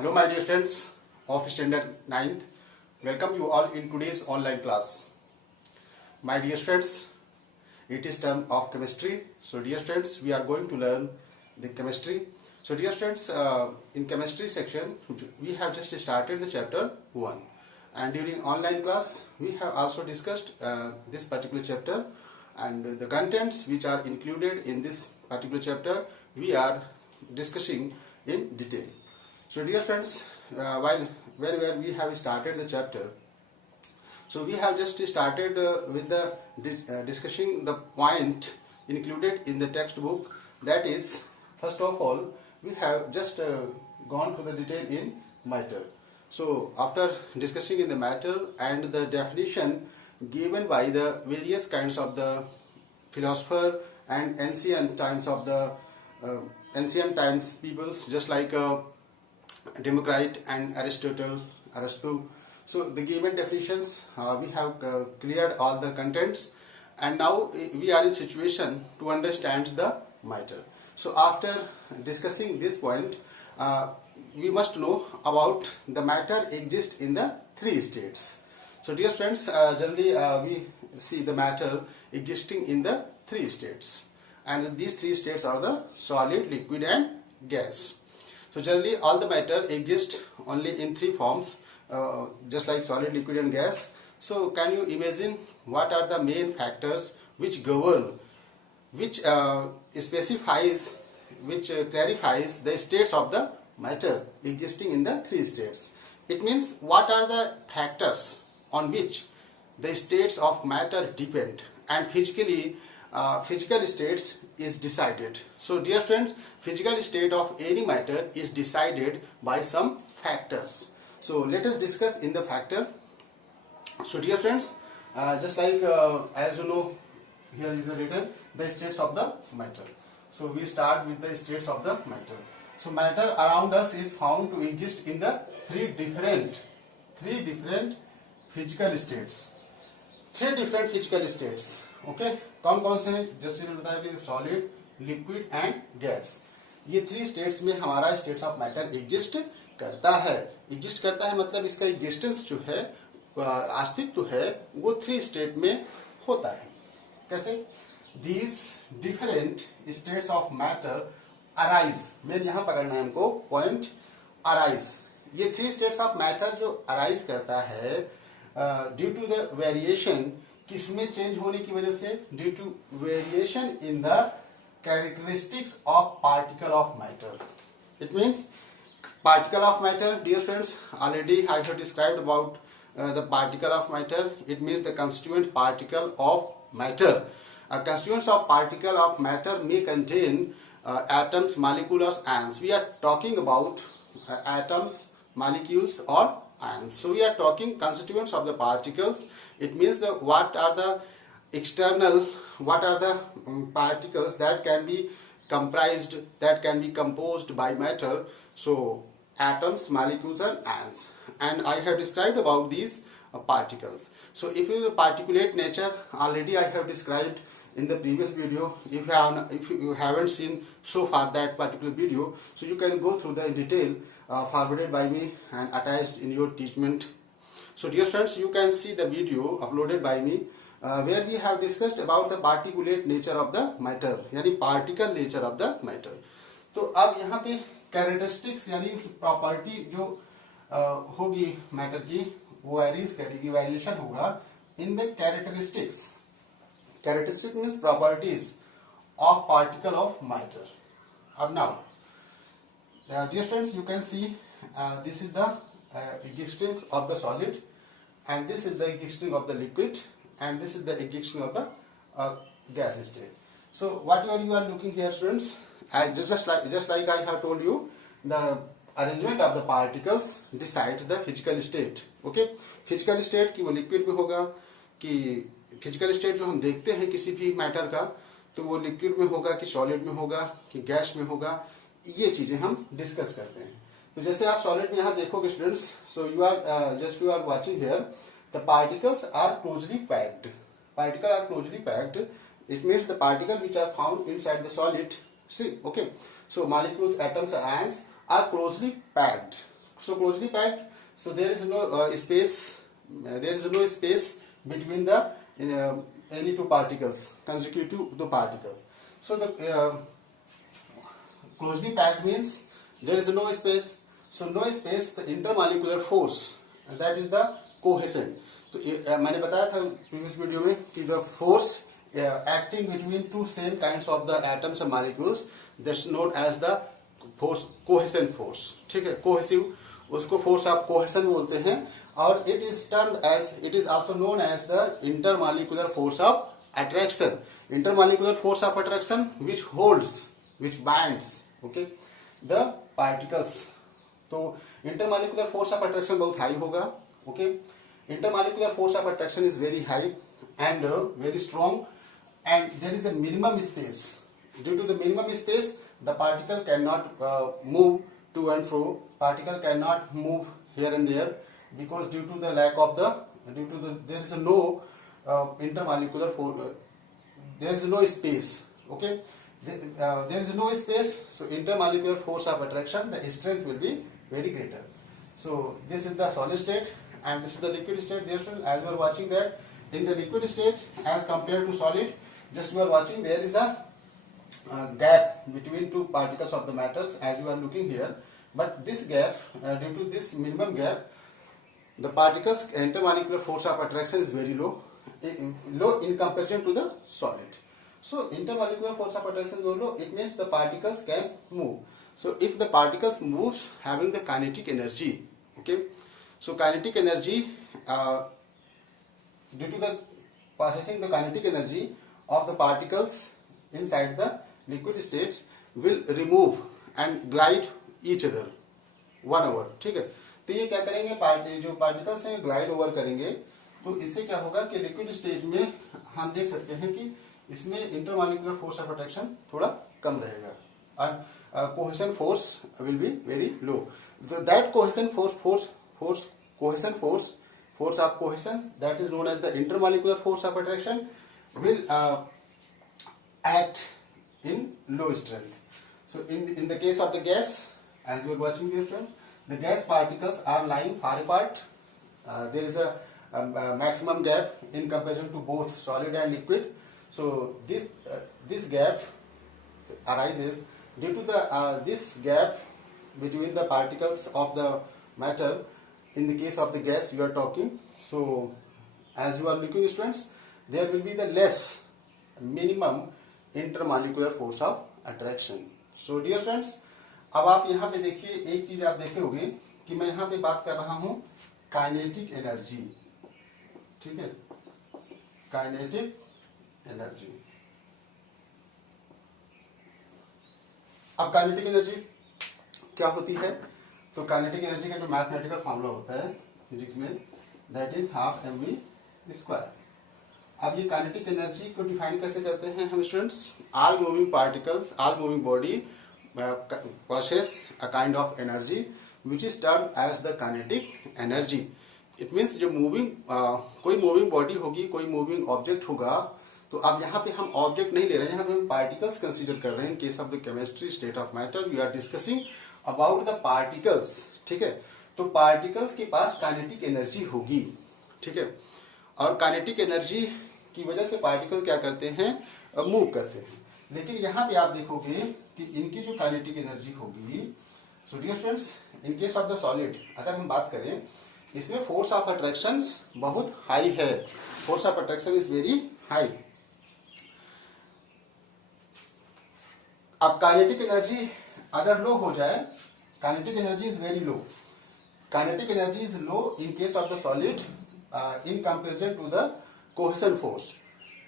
Hello my dear students of standard 9th. Welcome you all in today's online class. My dear students, it is term of chemistry. So dear students, we are going to learn the chemistry. So dear students, in chemistry section, we have just started the chapter 1. And during online class, we have also discussed this particular chapter and the contents which are included in this particular chapter, we are discussing in detail. So dear friends, when we have started the chapter, so we have just started with the discussing the point included in the textbook. That is, first of all, we have just gone through the detail in matter. So after discussing in the matter and the definition given by the various kinds of the philosopher and ancient times of the ancient times peoples, just like Democritus and Aristotle. So the given definitions, we have cleared all the contents, and now we are in situation to understand the matter. So after discussing this point, we must know about the matter exists in the three states. So dear friends, generally we see the matter existing in the three states, and these three states are the solid, liquid and gas. So generally all the matter exists only in three forms, just like solid, liquid and gas. So can you imagine what are the main factors which govern, which specifies, which clarifies the states of the matter existing in the three states? It means what are the factors on which the states of matter depend, and physical states is decided. So dear friends, physical state of any matter is decided by some factors. So let us discuss in the factor. So dear friends, just like as you know, here is written the states of the matter. So we start with the states of the matter. So matter around us is found to exist in the three different physical states. Three different physical states. Okay कौन कौन से हैं? जैसे बताया कि solid, liquid and gas. ये three states में हमारा स्टेट्स ऑफ मैटर एग्जिस्ट करता है. एग्जिस्ट करता है मतलब इसका एग्जिस्टेंस जो है, अस्तित्व है, वो थ्री स्टेट में होता है. कैसे? These different states of matter arise. Main यहां पकड़ना है हमको पॉइंट, अराइज. ये थ्री स्टेट्स ऑफ मैटर जो अराइज करता है ड्यू टू द वेरिएशन, किसमें चेंज होने की वजह से? Due to variation in the characteristics of particle of matter. It means particle of matter, dear friends, already I have described about the particle of matter. It means the constituent particle of matter. Constituents of particle of matter may contain atoms, molecules, ions. We are talking about atoms, molecules or ions. So we are talking constituents of the particles. It means the what are the external, what are the particles that can be comprised, that can be composed by matter. So atoms, molecules and ions, and I have described about these particles. So if you particulate nature, already I have described in the previous video. If you haven't seen so far that particular video, so you can go through the detail forwarded by me and attached in your teachment. So dear friends, you can see the video uploaded by me where we have discussed about the particulate nature of the matter, यानी particle nature of the matter. तो अब यहाँ पे characteristics यानी property जो होगी matter की, वो वेरीज करेगी, वेरिएशन होगा इन the characteristics. Characteristic means properties of particle of matter. अब now dear friends, you can see this is the existence of the solid, and this is the existence of the liquid, and this is the existence of the gas state. So what you are looking here, students, and just like I have told you, the arrangement of the particles decides the physical state. Okay, physical state कि वो liquid में होगा, कि physical state जो हम देखते हैं किसी भी मैटर का, तो वो लिक्विड में होगा कि सॉलिड में होगा कि गैस में होगा, ये चीजें हम डिस्कस करते हैं. तो जैसे आप सॉलिड में यहाँ देखोगे students, so you are watching here the particles are closely packed. Particle are closely packed. It means the particle which are found inside the solid. See, okay, so molecules, atoms, ions are closely packed. so closely packed, so there is no space between the any two particles, consecutive two particles. So the closely packed means there is no space. So no space, the intermolecular force, that is the cohesion. तो मैंने बताया था previous video में कि the force acting between two same kinds of the atoms and molecules, that's known as the force, cohesion force. ठीक है, cohesive, उसको force of cohesion बोलते हैं. और it is also known as the intermolecular force of attraction. Intermolecular force of attraction which holds, which binds, okay, the particles. तो intermolecular force of attraction बहुत high होगा. Okay, intermolecular force of attraction is very high and very strong, and there is a minimum space. Due to the minimum space, the particle cannot move to and fro. Particle cannot move here and there because due to the lack of there is no intermolecular force. There is no space. Okay, there is no space. So intermolecular force of attraction, the strength will be very greater. So this is the solid state. And this is the liquid state. Therefore, as you are watching that in the liquid state as compared to solid, just you are watching there is a gap between two particles of the matters as you are looking here. But this gap, due to this minimum gap, the particles intermolecular force of attraction is very low in comparison to the solid. So intermolecular force of attraction is very low. It means the particles can move. So if the particles moves having the kinetic energy, okay. So kinetic energy, due to the possessing the kinetic energy of the particles inside the liquid states, will remove and glide each other one over. ठीक है, तो ये क्या करेंगे, जो particles हैं glide over करेंगे. तो इससे क्या होगा कि लिक्विड स्टेज में हम देख सकते हैं कि इसमें इंटरमॉलिक्यूलर फोर्स ऑफ अट्रैक्शन थोड़ा कम रहेगा और cohesion force will be very low. That cohesion force of cohesion, that is known as the intermolecular force of attraction, will act in low strength. So in the case of the gas, as you are watching this one, the gas particles are lying far apart. There is a maximum gap in comparison to both solid and liquid. So this gap arises due to this gap between the particles of the matter. In the case of the gas you are talking, so as you are looking students, there will be the less minimum intermolecular force of attraction. So dear friends, अब आप यहाँ पे देखिए, एक चीज आप देखे होंगे कि मैं यहाँ पे बात कर रहा हूँ काइनेटिक एनर्जी. ठीक है, काइनेटिक एनर्जी. अब काइनेटिक एनर्जी क्या होती है? तो काइनेटिक एनर्जी का जो मैथमेटिकल फॉर्मूला होता है फिजिक्स में, that is half mv square. अब ये काइनेटिक एनर्जी को डिफाइन कैसे करते हैं हम students? All moving particles, all moving body possess a kind of energy which is termed as the kinetic energy. It means जो मूविंग कोई मूविंग बॉडी होगी, कोई मूविंग ऑब्जेक्ट होगा. तो अब यहाँ पे हम ऑब्जेक्ट नहीं ले रहे हैं, यहाँ पे हम पार्टिकल्स कंसीडर कर रहे हैं. In case of the chemistry state of matter we are discussing about the particles. ठीक है, तो पार्टिकल्स के पास काइनेटिक एनर्जी होगी. ठीक है, और काइनेटिक एनर्जी की वजह से पार्टिकल क्या करते हैं, मूव करते हैं. लेकिन यहाँ पे आप देखोगे कि इनकी जो काइनेटिक एनर्जी होगी, so dear students, in case of the solid अगर हम बात करें, इसमें फोर्स ऑफ अट्रैक्शन बहुत हाई है. Force of attraction is very high. अब काइनेटिक एनर्जी अगर लो हो जाए, kinetic energy is very low. Kinetic energy is low in case of the solid in comparison to the cohesion force.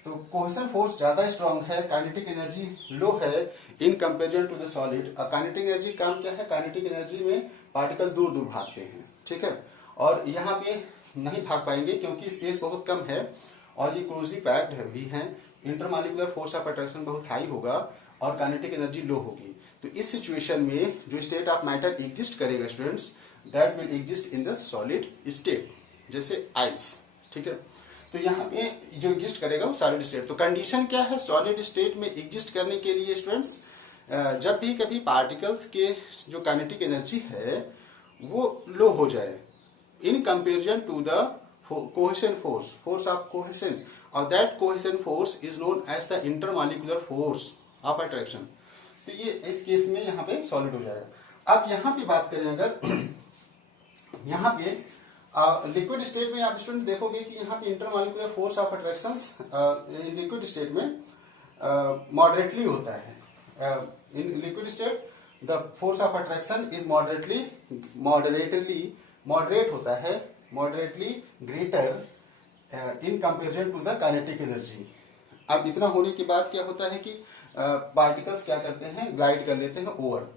तो cohesion force ज्यादा strong है, kinetic energy low है in comparison to the solid. Kinetic energy काम क्या है? Kinetic energy में particle दूर दूर भागते हैं. ठीक है, और यहाँ पे नहीं भाग पाएंगे क्योंकि स्पेस बहुत कम है और ये क्लोजली पैक्ड भी हैं. इंटरमॉलिक्यूलर फोर्स ऑफ अट्रैक्शन बहुत हाई होगा और काइनेटिक एनर्जी लो होगी. तो इस सिचुएशन में जो स्टेट ऑफ मैटर एग्जिस्ट करेगा students, that will exist in the solid state, जैसे आइस. ठीक है, तो यहाँ पे जो एग्जिस्ट करेगा वो सॉलिड स्टेट. तो कंडीशन क्या है सॉलिड स्टेट में एग्जिस्ट करने के लिए स्टूडेंट्स? जब भी कभी पार्टिकल्स के जो काइनेटिक एनर्जी है वो लो हो जाए in comparison to the cohesion force of cohesion, और that cohesion force is known as the intermolecular force of attraction. तो ये इस केस में यहाँ पे सॉलिड हो जाएगा। अब यहाँ पे बात करें अगर यहाँ पे लिक्विड स्टेट में आप स्टूडेंट देखोगे कि यहाँ पे intermolecular force of attraction in liquid state में मॉडरेटली होता है। In liquid state the force of attraction is moderate होता है, moderately greater in comparison to the kinetic energy. अब इतना होने के बाद क्या होता है कि पार्टिकल्स क्या करते हैं, ग्लाइड कर लेते हैं ओवर।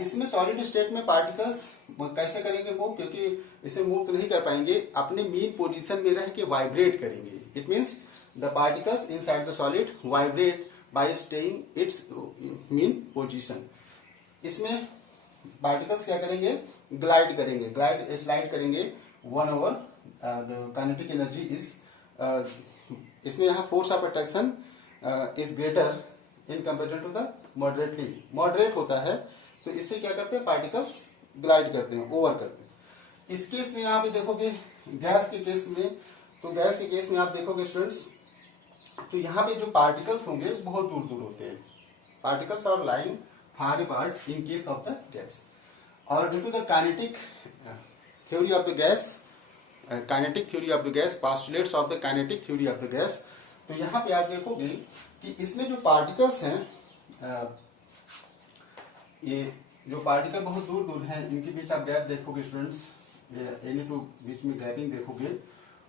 इसमें सॉलिड स्टेट में पार्टिकल्स कैसे करेंगे मूव, क्योंकि इसे मूव तो नहीं कर पाएंगे, अपने मीन पोजीशन में रह के वाइब्रेट करेंगे। It means the particles inside the solid vibrate bye staying it's mean position. इसमें पार्टिकल्स क्या करेंगे, ग्लाइड करेंगे, स्लाइड करेंगे 1/, काइनेटिक एनर्जी इज, इसमें यहाँ force of attraction is greater in comparison to the moderate होता है। तो इससे क्या करते हैं, पार्टिकल्स ग्लाइड करते हैं, ओवर करते हैं। इस केस में यहाँ पे देखोगे गैस के केस में, तो गैस के केस में आप देखोगे स्टूडेंट्स, तो यहाँ पे जो पार्टिकल्स होंगे बहुत दूर दूर होते हैं। Particles are lying far apart in case of the gas, और due to the kinetic theory of the gas, kinetic theory of the gas, postulates of the kinetic theory of the gas, तो यहाँ पे आप देखोगे कि इसमें जो particles हैं, ये जो पार्टिकल बहुत दूर दूर हैं, इनके बीच आप गैप देखोगे स्टूडेंट्स, एनी टू बीच में गैपिंग देखोगे,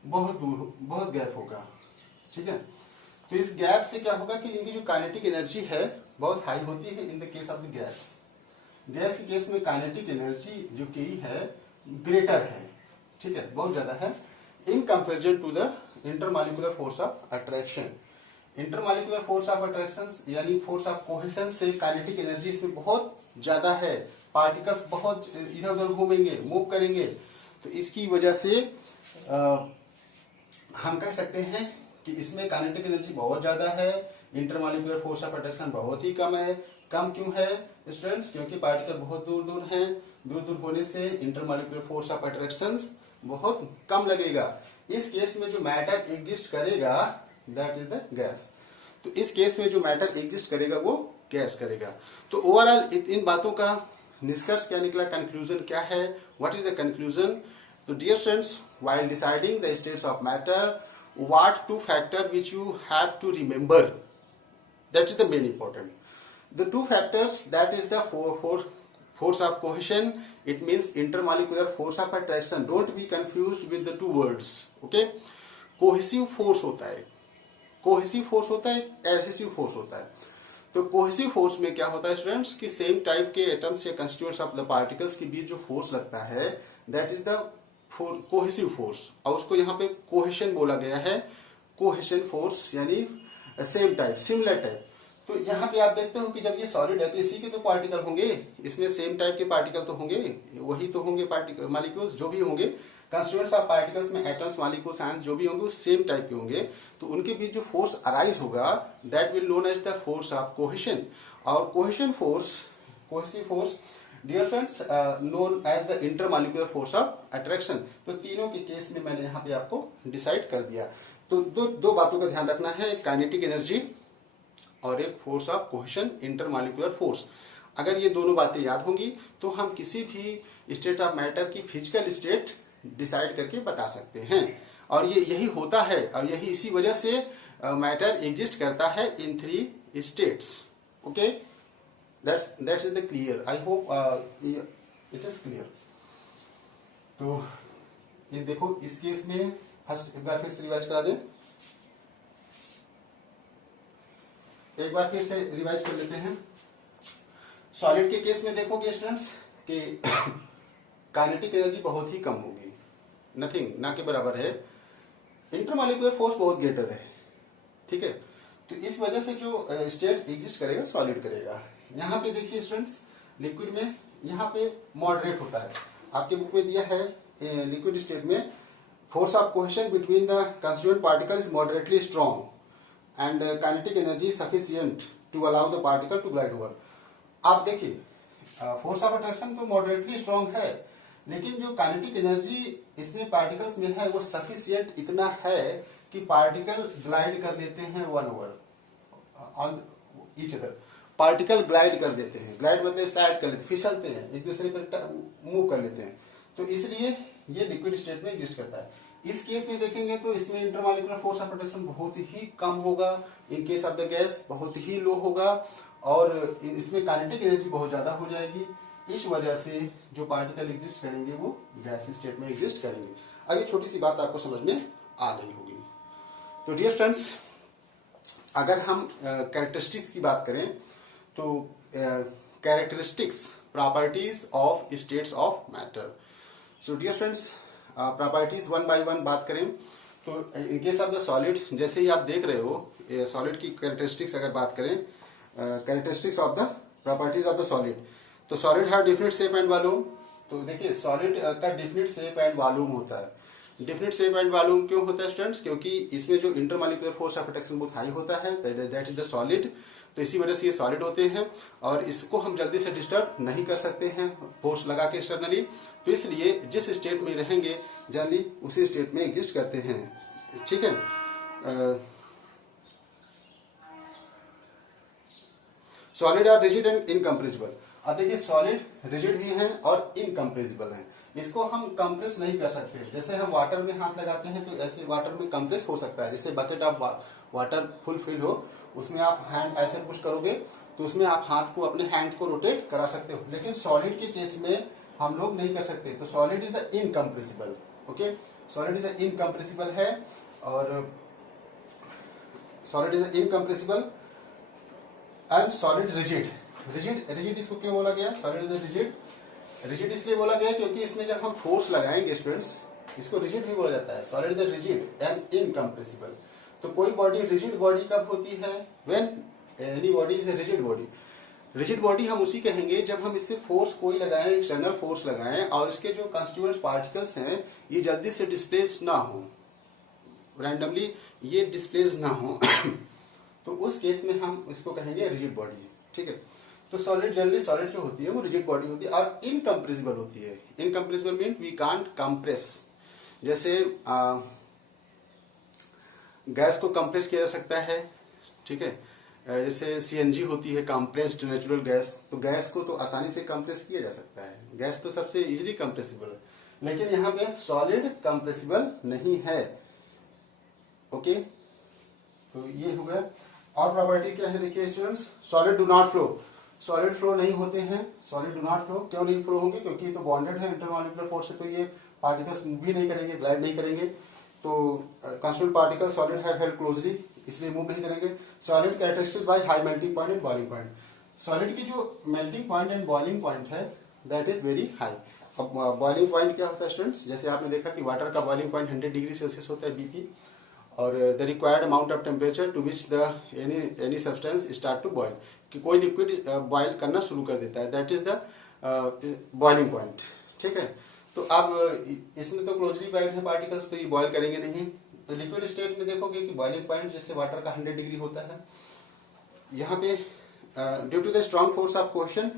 बहुत दूर बहुत गैप होगा, ठीक है। तो इस गैप से क्या होगा कि इनकी जो काइनेटिक एनर्जी है बहुत हाई होती है in the case of the gas. Gas के केस में काइनेटिक एनर्जी जो की है ग्रेटर है, ठीक है, बहुत ज्यादा है in comparison to the intermolecular force of attraction. Intermolecular force of attraction यानी फोर्स ऑफ कोहेशन से काइनेटिक एनर्जी इसमें बहुत ज्यादा है, पार्टिकल्स बहुत इधर उधर घूमेंगे, मूव करेंगे, तो इसकी वजह से हम कह सकते हैं कि इसमें काइनेटिक एनर्जी बहुत ज्यादा है, इंटरमॉलिक्यूलर फोर्स ऑफ अट्रैक्शन बहुत ही कम है। कम क्यों है स्टूडेंट्स, क्योंकि पार्टिकल बहुत दूर दूर हैं, दूर दूर होने से इंटरमॉलिक्यूलर फोर्स ऑफ अट्रैक्शन बहुत कम लगेगा। इस केस में जो मैटर एग्जिस्ट करेगा दैट इज द गैस। तो इस केस में जो मैटर एग्जिस्ट करेगा वो गैस करेगा। तो ओवरऑल इन बातों का निष्कर्ष क्या निकला, कंक्लूजन क्या है, व्हाट इज द कंक्लूजन। तो dear students, while deciding the states of matter, what 2 factor which you have to remember, that is the main important. The 2 factors, that is the force of cohesion, it means intermolecular force of attraction. Don't be confused with the 2 words, okay. Cohesive force होता है, cohesive force होता है, adhesive force होता है। तो cohesive force में क्या होता है स्टूडेंट्स कि सेम टाइप के एटम्स या कंस्टिट्यूएंट्स ऑफ द पार्टिकल्स के बीच जो फोर्स लगता है that is the cohesive force, और उसको यहाँ पे कोहेशन बोला गया है। कोहेशन फोर्स यानी सेम टाइप, सिमिलर टाइप। तो यहाँ पे आप देखते हो कि जब ये सॉलिड है तो इसी के तो पार्टिकल होंगे, इसमें सेम टाइप के पार्टिकल तो होंगे, वही तो होंगे पार्टिकल, मॉलिक्यूल्स जो भी होंगे, कंस्टिट्यूएंट्स ऑफ पार्टिकल्स में एटम्स, मॉलिक्यूल्स, आयंस जो भी होंगे सेम टाइप के होंगे। तो उनके बीच जो फोर्स अराइज होगा that will known as the force of cohesion. और cohesion force, cohesive force dear friends known as the intermolecular force of attraction. तो तीनों के केस में मैंने यहाँ पे आपको डिसाइड कर दिया। तो दो बातों का ध्यान रखना है, काइनेटिक एनर्जी और एक force of cohesion, intermolecular force. अगर ये दोनों बातें याद होंगी तो हम किसी भी स्टेट ऑफ मैटर की फिजिकल स्टेट डिसाइड करके बता सकते हैं। और ये यही होता है, और यही इसी वजह से मैटर एग्जिस्ट करता है इन 3 states, okay. That's is the clear. I hope it is clear. तो ये देखो इस केस में फर्स्ट एक बार फिर से रिवाइज करा दें, एक बार फिर से रिवाइज कर लेते हैं। सॉलिड के केस में देखोगे स्टूडेंट्स कि काइनेटिक एनर्जी बहुत ही कम होगी, नथिंग, ना के बराबर है। इंटरमॉलिक्यूलर फोर्स बहुत ग्रेटर है, ठीक है। तो इस वजह से जो स्टेट एग्जिस्ट करेगा सॉलिड करेगा। यहाँ पे देखिए स्टूडेंट्स, लिक्विड में यहाँ पे मॉडरेट होता है, आपके बुक में दिया है लिक्विड स्टेट में force of cohesion between the constituent particle is moderately strong and kinetic energy sufficient to allow the particle to glide over. आप देखिए फोर्स ऑफ अट्रैक्शन तो मॉडरेटली स्ट्रॉन्ग है, लेकिन जो काइनेटिक एनर्जी इसमें पार्टिकल्स में है वो सफिशियंट इतना है कि पार्टिकल ग्लाइड कर लेते हैं one over on each other. Particle glide कर देते हैं, ग्लाइड मतलब स्लाइड कर लेते हैं, फिसलते हैं, एक दूसरे पर मूव कर लेते हैं। तो इसलिए ये लिक्विड स्टेट में एग्जिस्ट करता है। इस केस में देखेंगे तो इसमें इंटरमॉलिक्यूलर फोर्स ऑफ अट्रैक्शन बहुत ही कम होगा, इन केस ऑफ द गैस बहुत ही लो होगा, और इसमें काइनेटिक एनर्जी बहुत ज्यादा हो जाएगी। इस वजह से जो पार्टिकल एग्जिस्ट करेंगे वो गैस स्टेट में एग्जिस्ट करेंगे। अब ये छोटी सी बात आपको समझ में आ गई होगी। तो डियर फ्रेंड्स, अगर हम कैरेक्टरिस्टिक्स की बात करें तो characteristics properties of states of matter. So dear friends, properties one by one बात करें तो in case of the solid, जैसे ही आप देख रहे हो सॉलिड की कैरेक्टरिस्टिक्स अगर बात करें, characteristics of the properties of the solid, तो solid have definite shape and volume. तो देखिए सॉलिड का डिफिनिट शेप एंड वॉल्यूम होता है। डिफिनिट शेप एंड वॉल्यूम क्यों होता है स्टूडेंट्स? क्योंकि इसमें जो इंटरमॉलिक्यूलर फोर्स ऑफ अट्रैक्शन बहुत हाई होता है, दैट इज द सॉलिड। तो इसी वजह से ये सॉलिड होते हैं और इसको हम जल्दी से डिस्टर्ब नहीं कर सकते हैं फोर्स लगा के एक्सटर्नली। तो इसलिए जिस स्टेट में रहेंगे जनरली उसी स्टेट में एग्जिस्ट करते हैं। ठीक है, solid are rigid and incompressible. अब देखिए सॉलिड रिजिड भी हैं और इनकम्प्रेसिबल हैं। इसको हम कंप्रेस नहीं कर सकते। जैसे हम वाटर में हाथ लगाते हैं तो ऐसे वाटर में कंप्रेस हो सकता है, जैसे bucket of water full fill हो, उसमें आप हैंड ऐसे पुश करोगे तो उसमें आप हाथ को, अपने हैंड को रोटेट करा सकते हो। लेकिन सॉलिड के केस में हम लोग नहीं कर सकते। तो solid is the incompressible. Okay, solid is incompressible है और solid is incompressible and solid rigid. Rigid इसको क्यों बोला गया? Solid is rigid. रिजिड इसलिए बोला गया क्योंकि इसमें जब हम फोर्स लगाएंगे स्टूडेंट्स, इसको रिजिड भी बोला जाता है। Solid is rigid and incompressible. तो कोई बॉडी रिजिड बॉडी कब होती है? When any body is a rigid body. Rigid body हम उसी कहेंगे जब हम इससे फोर्स कोई लगाएं, एक्सटर्नल फोर्स लगाएं और इसके जो कंस्टिट्यूएंट पार्टिकल्स हैं ये जल्दी से डिस्प्लेस ना हो, रैंडमली ये डिस्प्लेस ना हो तो उस केस में हम इसको कहेंगे रिजिड बॉडी। ठीक है, तो सॉलिड जनरली सॉलिड जो होती है वो रिजिड बॉडी होती है और इनकम्प्रेसिबल होती है। Incompressible mean we can't compress. जैसे गैस को कंप्रेस किया जा सकता है, ठीक है, जैसे सीएनजी होती है कंप्रेस्ड नेचुरल गैस, तो गैस को तो आसानी से कंप्रेस किया जा सकता है। गैस तो सबसे इजीली कंप्रेसिबल है, लेकिन यहाँ पे सॉलिड कंप्रेसिबल नहीं है। ओके, तो ये हो गया। और प्रॉपर्टी क्या है देखिए students, solid do not flow. Solid flow नहीं होते हैं। सॉलिड डू नॉट फ्लो क्यों नहीं फ्लो होंगे? क्योंकि ये तो बॉन्डेड है इंटरमॉलिक्यूलर फोर्स से, तो ये पार्टिकल्स मूव भी नहीं करेंगे, ग्लाइड नहीं करेंगे। तो कंस्टिट्यूएंट पार्टिकल सॉलिड है हेल्ड क्लोजली, इसलिए मूव नहीं करेंगे। Solid characteristics by high melting point and boiling point. Solid की जो melting point and boiling point है दैट इज वेरी हाई। अब बॉइलिंग पॉइंट क्या होता है स्टूडेंट्स? जैसे आपने देखा कि वाटर का बॉइलिंग पॉइंट 100 डिग्री सेल्सियस होता है बीपी, और the required amount of temperature to which the any substance start to boil, कि कोई लिक्विड बॉइल करना शुरू कर देता है, that is the boiling point. ठीक है, तो अब इसमें तो क्लोजली पैक्ड है पार्टिकल्स, तो ये बॉइल करेंगे नहीं। तो लिक्विड स्टेट में देखोगे कि बॉइलिंग पॉइंट जैसे वाटर का 100 डिग्री होता है। यहाँ पे due to the strong force of cohesion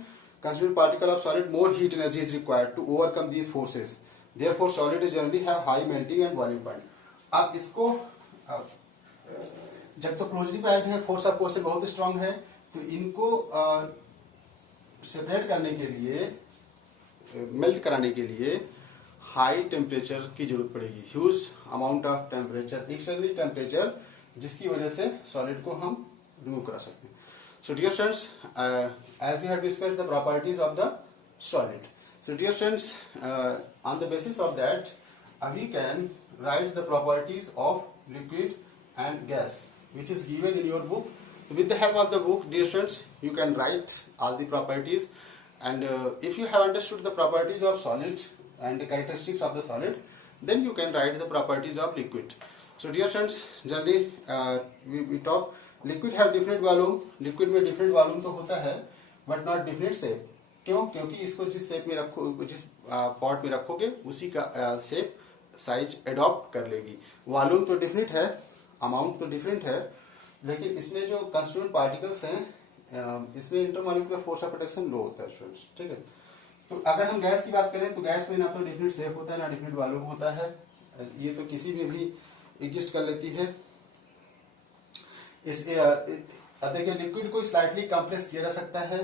constituent particle of solid more heat energy is required to overcome these forces, therefore solid is generally have high melting and boiling point. अब इसको जब तो closely packed है, force of cohesion बहुत strong है, तो इनको separate करने के लिए, मेल्ट कराने के लिए हाई टेम्परेचर की जरूरत पड़ेगी, huge amount of temperature, external temperature, जिसकी वजह से सॉलिड को हम रिमूव करा सकते हैं। So dear friends, as we have discussed the properties of the solid, so dear friends, on the basis of that we can write the properties of liquid and gas which is given in your book. With the help of the book, dear students, you can write all the properties, and if you have understood the properties of solid and the characteristics of the solid, then you can write the properties of liquid. So dear students, generally we talk liquid have different volume. Liquid में different volume तो होता है but not definite shape. क्यों? क्योंकि इसको जिस shape में रखो, जिस पॉट में रखोगे उसी का शेप साइज एडॉप्ट कर लेगी। वॉल्यूम तो डिफरेंट है, अमाउंट तो डिफरेंट है, लेकिन इसमें जो कंस्टिट्यूएंट पार्टिकल्स हैं इसमें इंटरमॉलिक्यूलर फोर्स ऑफ अट्रैक्शन लो होता है स्टूडेंट्स। ठीक है, तो अगर हम गैस की बात करें तो गैस में ना तो डिफिनिट सेफ होता है ना डिफिनिट वॉल्यूम होता है, ये तो किसी में भी एग्जिस्ट कर लेती है। इस देखिए लिक्विड को स्लाइटली कंप्रेस किया जा सकता है,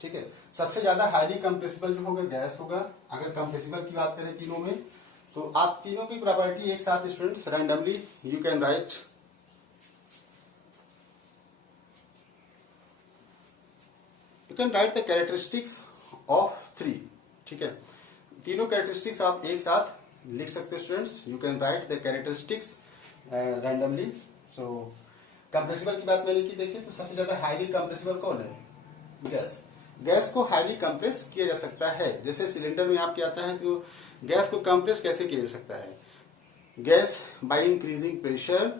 ठीक है। सबसे ज्यादा हाईली कंप्रेसिबल जो होगा गैस होगा। अगर कंप्रेसिबल की बात करें तीनों में, तो आप तीनों की प्रॉपर्टी एक साथ students randomly you can write. You can write the characteristics of three, ठीक है। तीनों कैरेक्टरिस्टिक्स आप एक साथ लिख सकते हैं students. You can write the characteristics randomly. So compressible की बात मैंने की, देखिए तो सबसे ज्यादा हाईली कंप्रेसिबल कौन है? गैस। गैस को हाईली कंप्रेस किया जा सकता है। जैसे सिलेंडर में आपके आता है तो गैस को कंप्रेस कैसे किया जा सकता है? Gas by increasing pressure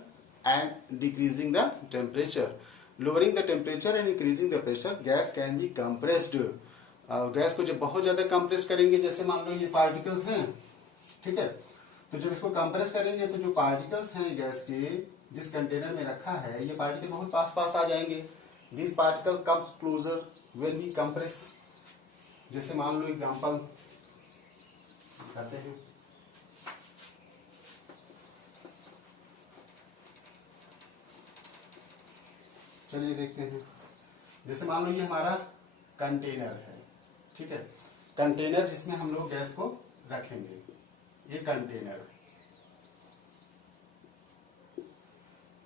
and decreasing the temperature, lowering the temperature and increasing the pressure, gas can be compressed. Gas को जब बहुत ज्यादा कंप्रेस करेंगे, जैसे मान लो ये पार्टिकल्स हैं, ठीक है, तो जब इसको कंप्रेस करेंगे तो जो पार्टिकल्स हैं गैस के जिस कंटेनर में रखा है, ये पार्टिकल बहुत पास पास आ जाएंगे। This particle comes closer when we compress. जैसे मान लो एग्जांपल दिखाते हैं, चलिए देखते हैं। जैसे मान लो ये हमारा कंटेनर है, ठीक है, कंटेनर जिसमें हम लोग गैस को रखेंगे, ये कंटेनर।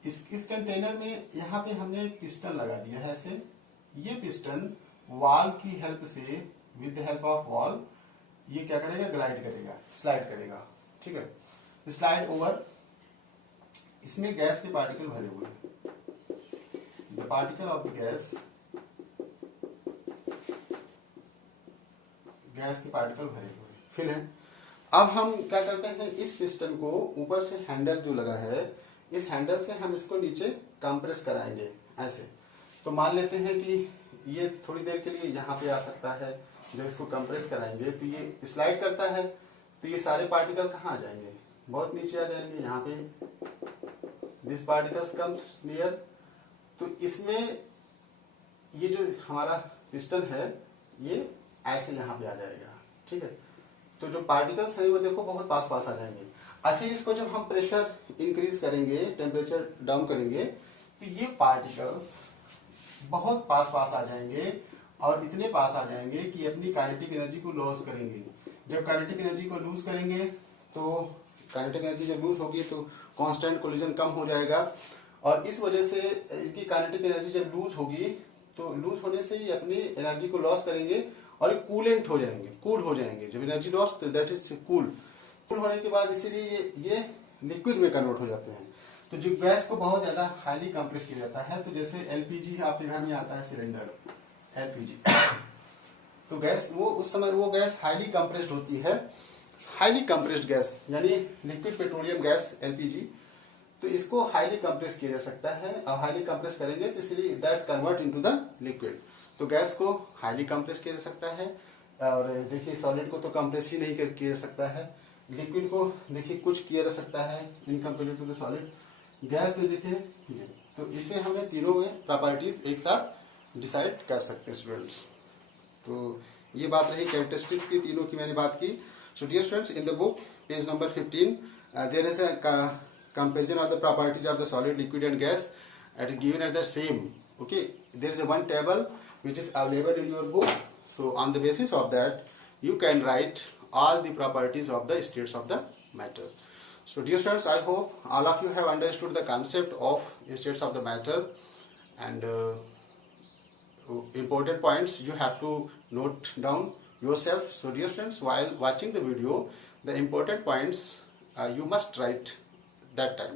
इस कंटेनर में यहाँ पे हमने एक पिस्टन लगा दिया है ऐसे। ये पिस्टन वॉल की हेल्प से, with the help of wall, ये क्या करेगा? ग्लाइड करेगा, स्लाइड करेगा, ठीक है। स्लाइड ओवर, इसमें गैस के पार्टिकल भरे हुए हैं। The particle of the gas, gas के पार्टिकल भरे हुए फिल है। अब हम क्या करते हैं, इस पिस्टन को ऊपर से हैंडल जो लगा है, इस हैंडल से हम इसको नीचे कंप्रेस कराएंगे ऐसे। तो मान लेते हैं कि ये थोड़ी देर के लिए यहाँ पे आ सकता है। जब इसको कंप्रेस कराएंगे तो ये स्लाइड करता है, तो ये सारे पार्टिकल कहाँ आ जाएंगे? बहुत नीचे आ जाएंगे। यहाँ पे दिस पार्टिकल्स कम्स नियर, तो इसमें ये जो हमारा पिस्टन है ये ऐसे यहाँ पे आ जाएगा, ठीक है। तो जो पार्टिकल्स हैं वो देखो बहुत पास पास आ जाएंगे। फिर इसको जब हम प्रेशर इंक्रीज करेंगे, टेम्परेचर डाउन करेंगे, तो ये पार्टिकल्स बहुत पास पास आ जाएंगे और इतने पास आ जाएंगे कि अपनी काइनेटिक एनर्जी को लॉस करेंगे। जब काइनेटिक एनर्जी को लूज करेंगे तो काइनेटिक एनर्जी जब लूज होगी तो कांस्टेंट कोलिजन कम हो जाएगा, और इस वजह से इनकी काइनेटिक एनर्जी जब लूज होगी तो लूज होने से ही अपनी एनर्जी को लॉस करेंगे और कूलेंट हो जाएंगे, कूल हो जाएंगे। जब energy loss, that is cool होने के बाद इसीलिए ये लिक्विड में कन्वर्ट हो जाते हैं। तो जो गैस को बहुत ज्यादा हाईली कंप्रेस किया जाता है, तो जैसे एलपीजी आपके घर में आता है सिलेंडर एलपीजी तो गैस वो उस समय वो गैस हाईली कंप्रेस्ड होती है। हाईली कंप्रेस्ड गैस यानी लिक्विड पेट्रोलियम गैस एलपीजी, तो इसको हाईली कंप्रेस किया जा सकता है। और हाईली कंप्रेस करेंगे तो इसलिए that convert into the liquid. तो गैस को हाईली कंप्रेस किया जा सकता है। और देखिए सॉलिड को तो कंप्रेस ही नहीं किया जा सकता है। लिक्विड को देखिए कुछ किया जा सकता है in compare to the solid. Gas में देखिए, तो इसे हमने तीनों में प्रॉपर्टीज एक साथ डिसाइड कर सकते हैं स्टूडेंट्स। तो ये बात रही कैरेक्टरिस्टिक्स की, तीनों की मैंने बात की। So dear students, in the book page number 15 there is a comparison of the properties of the solid, liquid and gas at given at the same. Okay, there is a one table which is available in your book. So on the basis of that you can write all the properties of the states of the matter. So dear students, I hope all of you have understood the concept of states of the matter, and important points you have to note down yourself. So dear students, while watching the video, the important points you must write that time,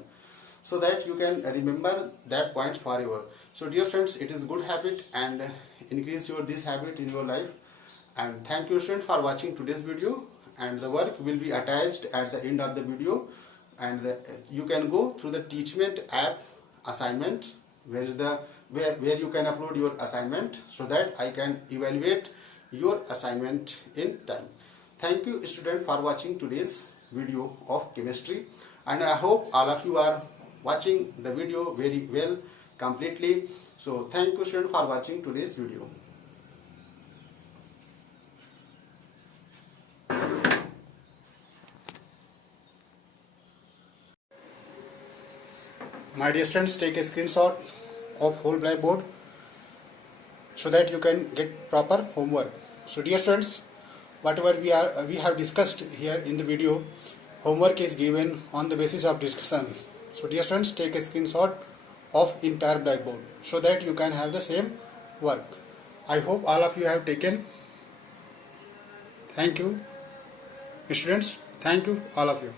so that you can remember that points forever. So dear friends, it is good habit and increase this habit in your life. And thank you students for watching today's video, and the work will be attached at the end of the video, and you can go through the Teachment app assignment, where you can upload your assignment, so that I can evaluate your assignment in time. Thank you student for watching today's video of chemistry, and I hope all of you are watching the video very well completely. So thank you student for watching today's video. My dear students, take a screenshot of whole blackboard so that you can get proper homework. So dear students, whatever we have discussed here in the video, homework is given on the basis of discussion. So dear students, take a screenshot of entire blackboard so that you can have the same work. I hope all of you have taken. Thank you students, thank you all of you.